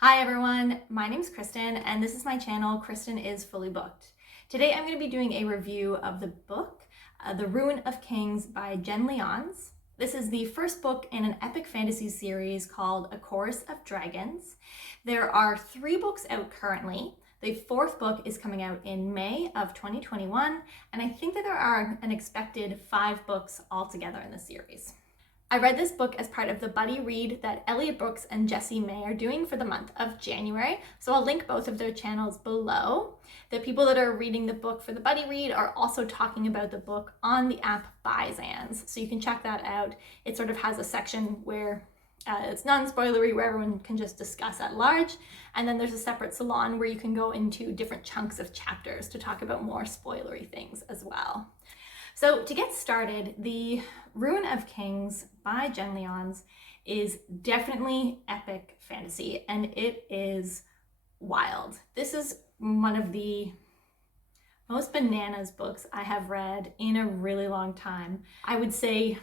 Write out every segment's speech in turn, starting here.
Hi everyone, my name's Kristen and this is my channel, Kristen is Fully Booked. Today I'm going to be doing a review of the book, The Ruin of Kings by Jen Lyons. This is the first book in an epic fantasy series called A Chorus of Dragons. There are 3 books out currently. The 4th book is coming out in May of 2021, and I think that there are an expected 5 books altogether in the series. I read this book as part of the buddy read that Elliot Brooks and Jessie Mae are doing for the month of January, so I'll link both of their channels below. The people that are reading the book for the buddy read are also talking about the book on the app Byzans, so you can check that out. It sort of has a section where it's non-spoilery, where everyone can just discuss at large, and then there's a separate salon where you can go into different chunks of chapters to talk about more spoilery things as well. So to get started, The Ruin of Kings by Jen Lyons is definitely epic fantasy, and it is wild. This is one of the most bananas books I have read in a really long time. I would say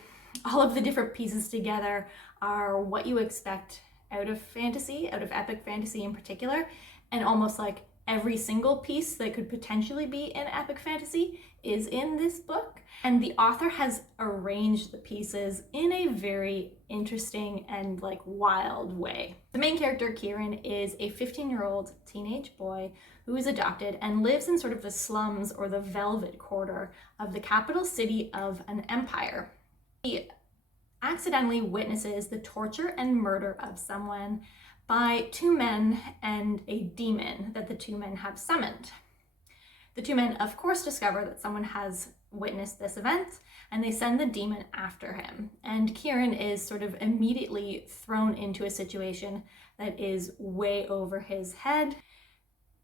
all of the different pieces together are what you expect out of fantasy, out of epic fantasy in particular, and almost like every single piece that could potentially be in epic fantasy is in this book. And the author has arranged the pieces in a very interesting and wild way. The main character, Kieran, is a 15-year-old teenage boy who is adopted and lives in sort of the slums or the Velvet Quarter of the capital city of an empire. He accidentally witnesses the torture and murder of someone by 2 men and a demon that the 2 men have summoned. The 2 men, of course, discover that someone has witnessed this event, and they send the demon after him. And Kieran is sort of immediately thrown into a situation that is way over his head.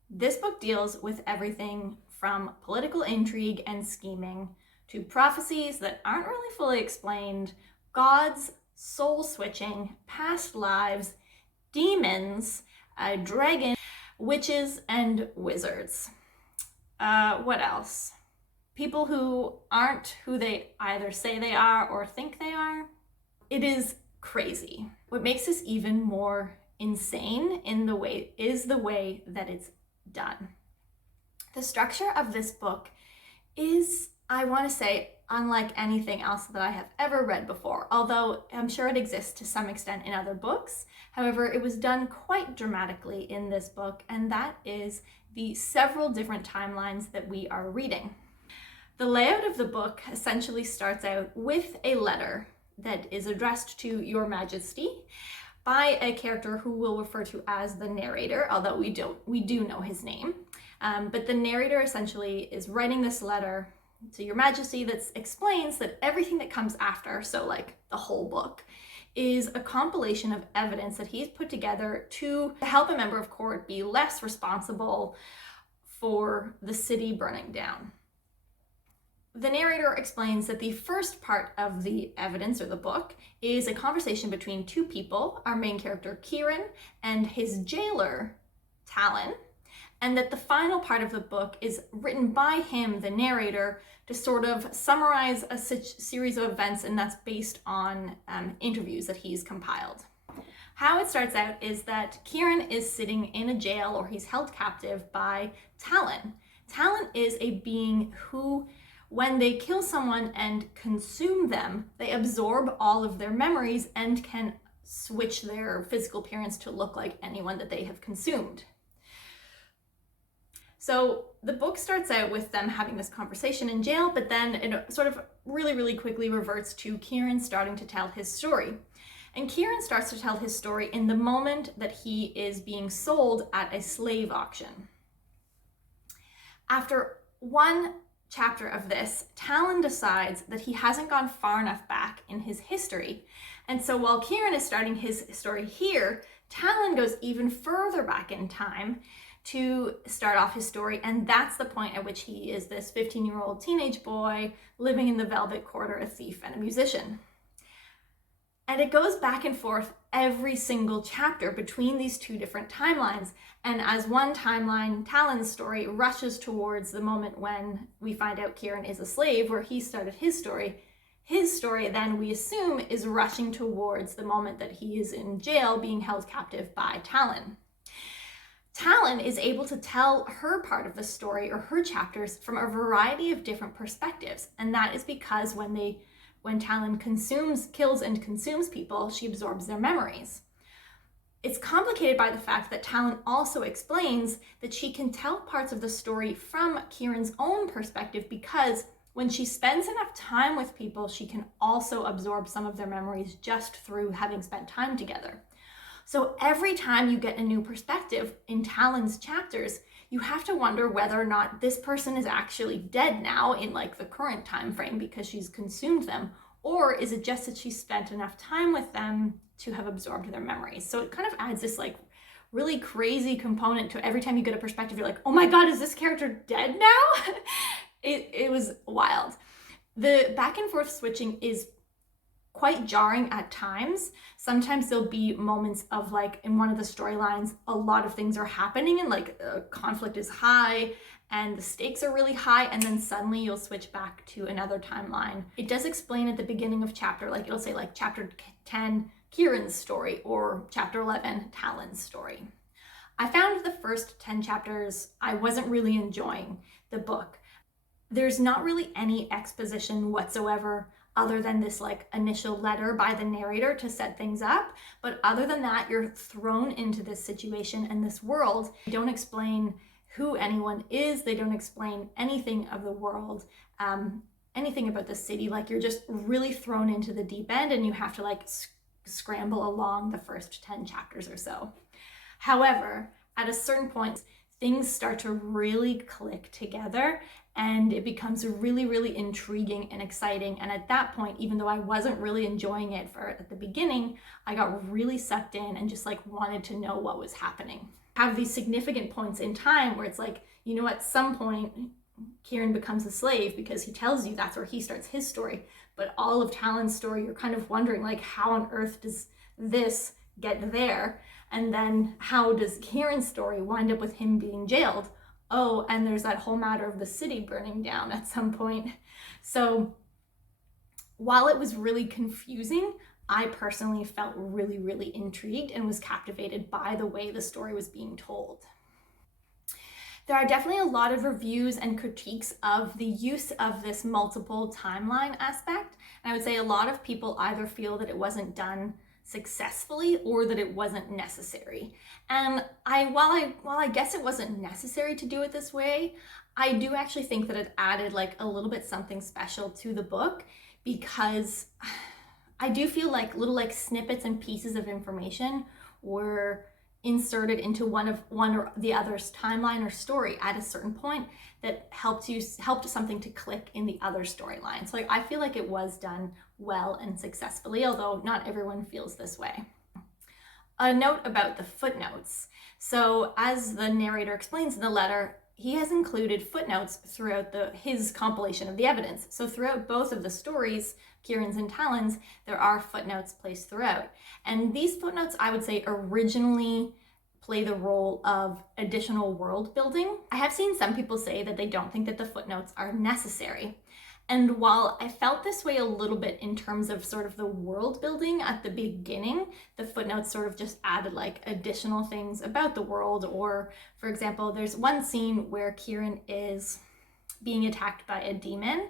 This book deals with everything from political intrigue and scheming to prophecies that aren't really fully explained, gods, soul switching, past lives, demons, dragons, witches, and wizards. What else? People who aren't who they either say they are or think they are. It is crazy. What makes this even more insane is the way that it's done. The structure of this book is, I want to say, unlike anything else that I have ever read before, although I'm sure it exists to some extent in other books. However, it was done quite dramatically in this book, and that is the several different timelines that we are reading. The layout of the book essentially starts out with a letter that is addressed to Your Majesty by a character who we'll refer to as the narrator, although we do know his name. But the narrator essentially is writing this letter to Your Majesty that explains that everything that comes after, so the whole book, is a compilation of evidence that he's put together to help a member of court be less responsible for the city burning down. The narrator explains that the first part of the evidence or the book is a conversation between 2 people, our main character Kieran and his jailer Talon, and that the final part of the book is written by him, the narrator, to sort of summarize a series of events, and that's based on interviews that he's compiled. How it starts out is that Kieran is sitting in a jail, or he's held captive by Talon. Talon is a being who, when they kill someone and consume them, they absorb all of their memories and can switch their physical appearance to look like anyone that they have consumed. So the book starts out with them having this conversation in jail, but then it sort of really quickly reverts to Kieran starting to tell his story. And Kieran starts to tell his story in the moment that he is being sold at a slave auction. After 1 chapter of this, Talon decides that he hasn't gone far enough back in his history. And so while Kieran is starting his story here, Talon goes even further back in time to start off his story, and that's the point at which he is this 15-year-old teenage boy living in the Velvet Quarter, a thief and a musician. And it goes back and forth every single chapter between these 2 different timelines, and as one timeline, Talon's story, rushes towards the moment when we find out Kieran is a slave, where he started his story then, we assume, is rushing towards the moment that he is in jail being held captive by Talon. Talon is able to tell her part of the story or her chapters from a variety of different perspectives. And that is because when Talon kills and consumes people, she absorbs their memories. It's complicated by the fact that Talon also explains that she can tell parts of the story from Kieran's own perspective because when she spends enough time with people, she can also absorb some of their memories just through having spent time together. So every time you get a new perspective in Talon's chapters, you have to wonder whether or not this person is actually dead now in like the current time frame because she's consumed them, or is it just that she spent enough time with them to have absorbed their memories? So it kind of adds this like really crazy component to every time you get a perspective, you're like, oh my God, is this character dead now? It was wild. The back and forth switching is quite jarring at times. Sometimes there'll be moments of like in one of the storylines, a lot of things are happening and like conflict is high and the stakes are really high, and then suddenly you'll switch back to another timeline. It does explain at the beginning of chapter, like it'll say like chapter 10, Kieran's story, or chapter 11, Talon's story. I found the first 10 chapters, I wasn't really enjoying the book. There's not really any exposition whatsoever other than this like initial letter by the narrator to set things up. But other than that, you're thrown into this situation and this world. They don't explain who anyone is. They don't explain anything of the world, anything about the city. Like you're just really thrown into the deep end and you have to like scramble along the first 10 chapters or so. However, at a certain point, things start to really click together and it becomes really, really intriguing and exciting. And at that point, even though I wasn't really enjoying it at the beginning, I got really sucked in and just like wanted to know what was happening. Have these significant points in time where it's like, you know, at some point, Kieran becomes a slave because he tells you that's where he starts his story. But all of Talon's story, you're kind of wondering like, how on earth does this get there? And then how does Kieran's story wind up with him being jailed? Oh, and there's that whole matter of the city burning down at some point. So while it was really confusing, I personally felt really, really intrigued and was captivated by the way the story was being told. There are definitely a lot of reviews and critiques of the use of this multiple timeline aspect. And I would say a lot of people either feel that it wasn't done successfully or that it wasn't necessary. And while I guess it wasn't necessary to do it this way, I do actually think that it added like a little bit something special to the book, because I do feel like little like snippets and pieces of information were inserted into one or the other's timeline or story at a certain point that helped something to click in the other storyline. So like, I feel like it was done well and successfully, although not everyone feels this way. A note about the footnotes. So as the narrator explains in the letter, he has included footnotes throughout his compilation of the evidence. So throughout both of the stories, Kieran's and Talon's, there are footnotes placed throughout. And these footnotes, I would say, originally play the role of additional world building. I have seen some people say that they don't think that the footnotes are necessary. And while I felt this way a little bit in terms of sort of the world building at the beginning, the footnotes sort of just added like additional things about the world. Or for example, there's one scene where Kieran is being attacked by a demon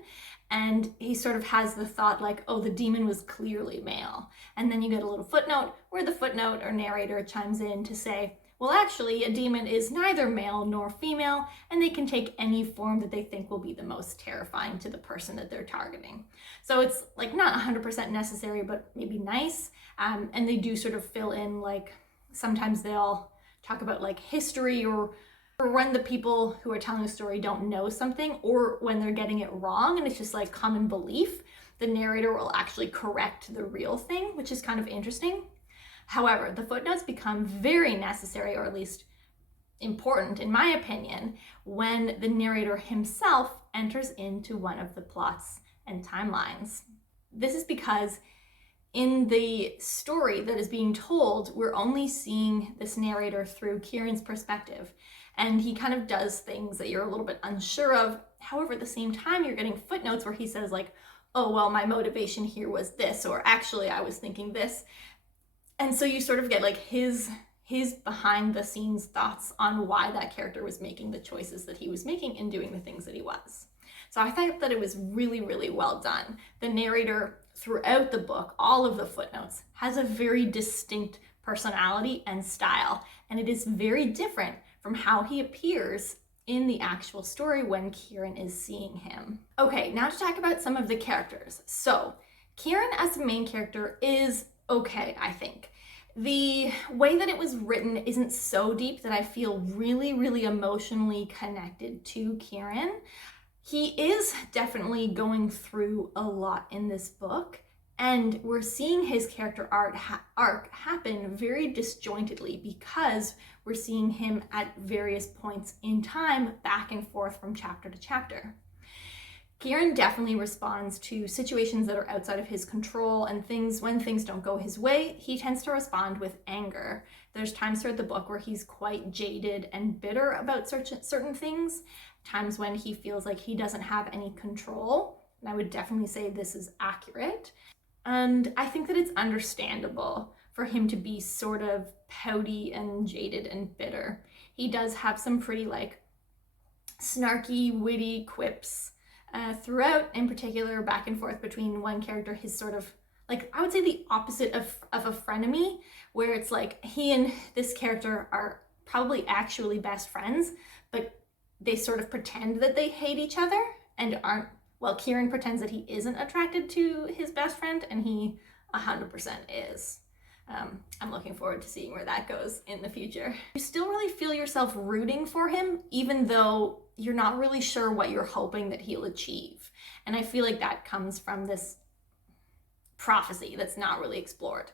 and he sort of has the thought like, oh, the demon was clearly male. And then you get a little footnote where the footnote or narrator chimes in to say, well, actually, a demon is neither male nor female, and they can take any form that they think will be the most terrifying to the person that they're targeting. So it's like not 100% necessary, but maybe nice. And they do sort of fill in, like, sometimes they'll talk about like history or when the people who are telling the story don't know something, or when they're getting it wrong and it's just like common belief, the narrator will actually correct the real thing, which is kind of interesting. However, the footnotes become very necessary, or at least important, in my opinion, when the narrator himself enters into one of the plots and timelines. This is because in the story that is being told, we're only seeing this narrator through Kieran's perspective, and he kind of does things that you're a little bit unsure of. However, at the same time, you're getting footnotes where he says like, oh, well, my motivation here was this, or actually I was thinking this. And so you sort of get like his his behind the scenes thoughts on why that character was making the choices that he was making and doing the things that he was. So I thought that it was really, really well done. The narrator throughout the book, all of the footnotes, has a very distinct personality and style, and it is very different from how he appears in the actual story when Kieran is seeing him. Okay, now to talk about some of the characters. So Kieran as the main character is okay, I think. The way that it was written isn't so deep that I feel really, really emotionally connected to Kieran. He is definitely going through a lot in this book, and we're seeing his character arc happen very disjointedly because we're seeing him at various points in time back and forth from chapter to chapter. Kieran definitely responds to situations that are outside of his control, and when things don't go his way, he tends to respond with anger. There's times throughout the book where he's quite jaded and bitter about certain things, times when he feels like he doesn't have any control, and I would definitely say this is accurate. And I think that it's understandable for him to be sort of pouty and jaded and bitter. He does have some pretty snarky, witty quips throughout, in particular back and forth between one character, his sort of, I would say the opposite of a frenemy, where it's like he and this character are probably actually best friends, but they sort of pretend that they hate each other and aren't. Well, Kieran pretends that he isn't attracted to his best friend, and he 100% is. I'm looking forward to seeing where that goes in the future. You still really feel yourself rooting for him, even though you're not really sure what you're hoping that he'll achieve. And I feel like that comes from this prophecy that's not really explored.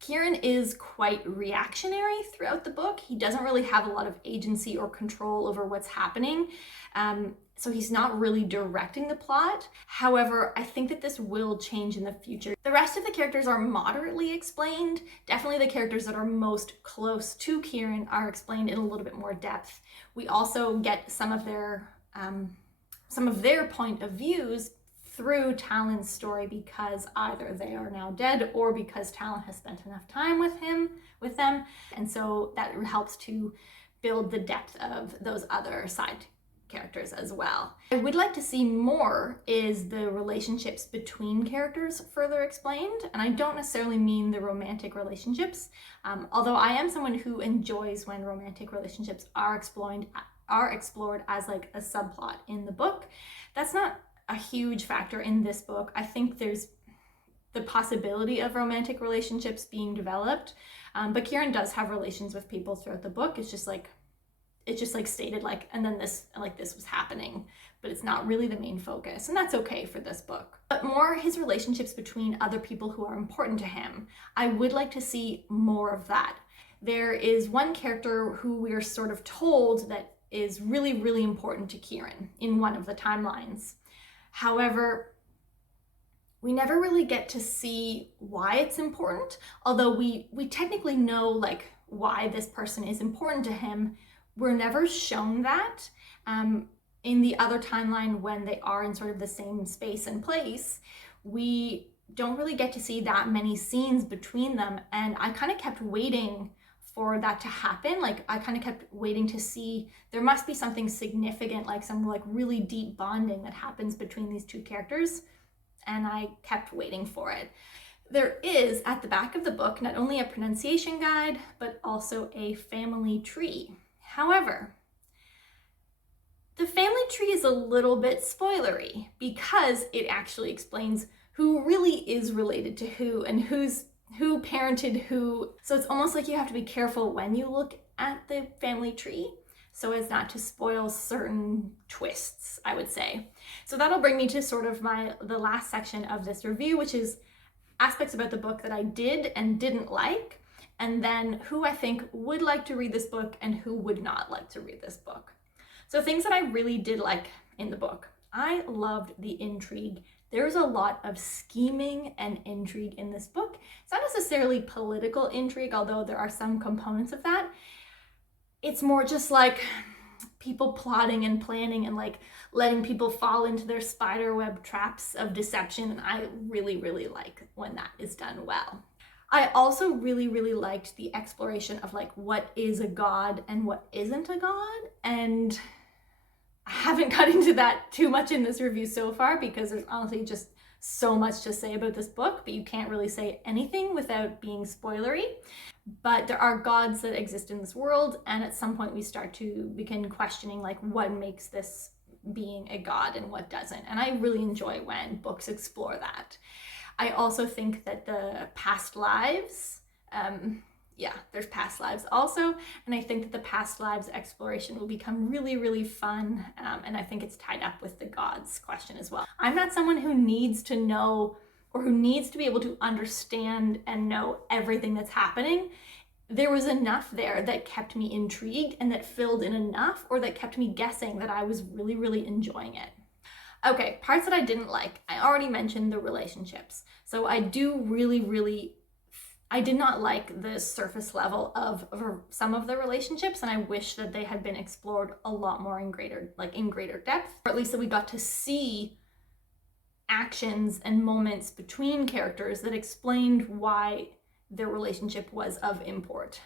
Kieran is quite reactionary throughout the book. He doesn't really have a lot of agency or control over what's happening. So he's not really directing the plot. However, I think that this will change in the future. The rest of the characters are moderately explained. Definitely the characters that are most close to Kieran are explained in a little bit more depth. We also get some of their point of views through Talon's story, because either they are now dead or because Talon has spent enough time with them. And so that helps to build the depth of those other side characters as well. I would like to see more is the relationships between characters further explained, and I don't necessarily mean the romantic relationships, although I am someone who enjoys when romantic relationships are explored as like a subplot in the book. That's not a huge factor in this book. I think there's the possibility of romantic relationships being developed, but Kieran does have relations with people throughout the book. It's just stated and then this was happening, but it's not really the main focus, and that's okay for this book. But more his relationships between other people who are important to him. I would like to see more of that. There is one character who we're sort of told that is really, really important to Kieran in one of the timelines. However, we never really get to see why it's important, although we technically know why this person is important to him. We're never shown that. In the other timeline, when they are in sort of the same space and place, we don't really get to see that many scenes between them, and I kind of kept waiting for that to happen. I kind of kept waiting to see there must be something significant, some really deep bonding that happens between these two characters, and I kept waiting for it. There is, at the back of the book, not only a pronunciation guide, but also a family tree. However, the family tree is a little bit spoilery because it actually explains who really is related to who and who parented who. So it's almost like you have to be careful when you look at the family tree so as not to spoil certain twists, I would say. So that'll bring me to sort of the last section of this review, which is aspects about the book that I did and didn't like, and then who I think would like to read this book and who would not like to read this book. So things that I really did like in the book. I loved the intrigue. There's a lot of scheming and intrigue in this book. It's not necessarily political intrigue, although there are some components of that. It's more just people plotting and planning and letting people fall into their spiderweb traps of deception. And I really, really like when that is done well. I also really liked the exploration of like what is a god and what isn't a god, and I haven't got into that too much in this review so far because there's honestly just so much to say about this book, but you can't really say anything without being spoilery. But there are gods that exist in this world, and at some point we start to begin questioning like what makes this being a god and what doesn't, and I really enjoy when books explore that. I also think that the past lives, there's past lives also, and I think that the past lives exploration will become really fun, and I think it's tied up with the gods question as well. I'm not someone who needs to know or who needs to be able to understand and know everything that's happening. There was enough there that kept me intrigued and that filled in enough, or that kept me guessing, that I was really enjoying it. Okay, parts that I didn't like. I already mentioned the relationships. So I did not like the surface level of some of the relationships, and I wish that they had been explored a lot more in greater depth, or at least that we got to see actions and moments between characters that explained why their relationship was of import.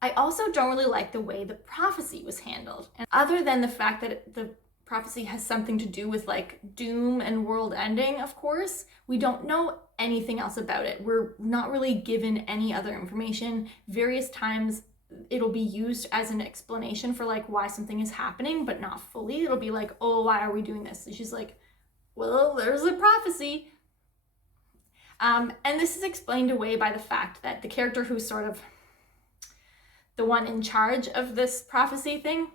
I also don't really like the way the prophecy was handled. And other than the fact that the prophecy has something to do with like doom and world ending, of course, we don't know anything else about it. We're not really given any other information. Various times it'll be used as an explanation for like why something is happening, but not fully. It'll be like, oh, why are we doing this? And she's like, well, there's a prophecy. And this is explained away by the fact that the character who's sort of the one in charge of this prophecy thing,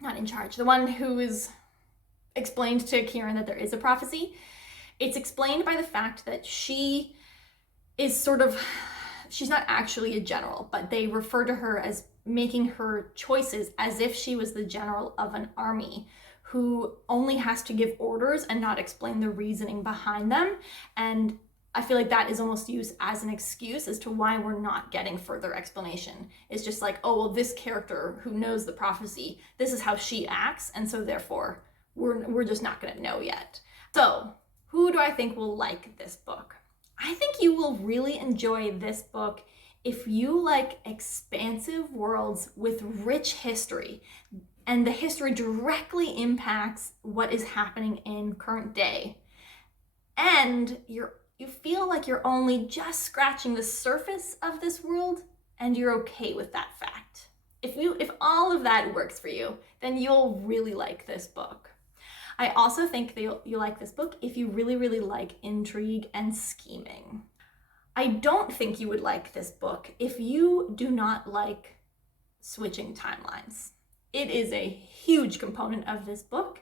not in charge, the one who is explained to Kieran that there is a prophecy, it's explained by the fact that she is she's not actually a general, but they refer to her as making her choices as if she was the general of an army who only has to give orders and not explain the reasoning behind them. And I feel like that is almost used as an excuse as to why we're not getting further explanation. It's just like, oh, well, this character who knows the prophecy, this is how she acts, and so therefore we're just not going to know yet. So who do I think will like this book? I think you will really enjoy this book if you like expansive worlds with rich history, and the history directly impacts what is happening in current day, and you feel like you're only just scratching the surface of this world, and you're okay with that fact. If all of that works for you, then you'll really like this book. I also think that you'll like this book if you really like intrigue and scheming. I don't think you would like this book if you do not like switching timelines. It is a huge component of this book.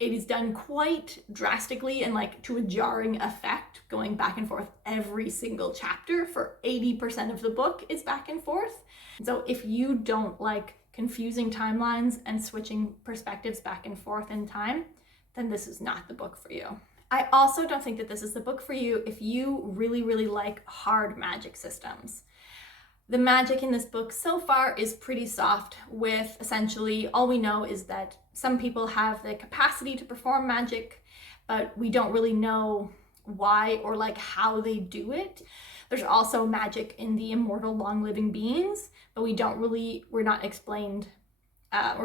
It is done quite drastically and like to a jarring effect, going back and forth every single chapter. For 80% of the book is back and forth. So if you don't like confusing timelines and switching perspectives back and forth in time, then this is not the book for you. I also don't think that this is the book for you if you really like hard magic systems. The magic in this book so far is pretty soft, with essentially all we know is that some people have the capacity to perform magic, but we don't really know why or like how they do it. There's also magic in the immortal long-living beings, but we're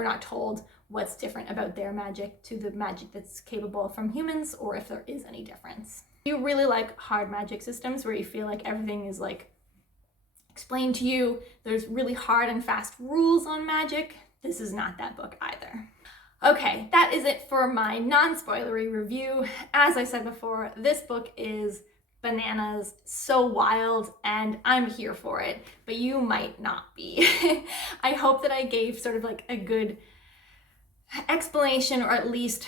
not told what's different about their magic to the magic that's capable from humans, or if there is any difference. You really like hard magic systems where you feel like everything is like explained to you. There's really hard and fast rules on magic. This is not that book either. Okay, that is it for my non-spoilery review. As I said before, this book is bananas, so wild, and I'm here for it, but you might not be. I hope that I gave sort of like a good explanation, or at least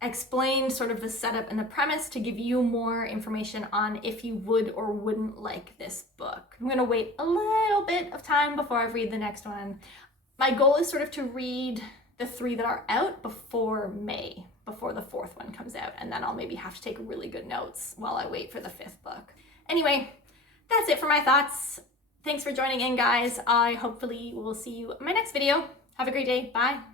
explained sort of the setup and the premise to give you more information on if you would or wouldn't like this book. I'm gonna wait a little bit of time before I read the next one. My goal is sort of to read the 3 that are out before May, before the 4th one comes out, and then I'll maybe have to take really good notes while I wait for the 5th book. Anyway, that's it for my thoughts. Thanks for joining in, guys. I hopefully will see you in my next video. Have a great day. Bye.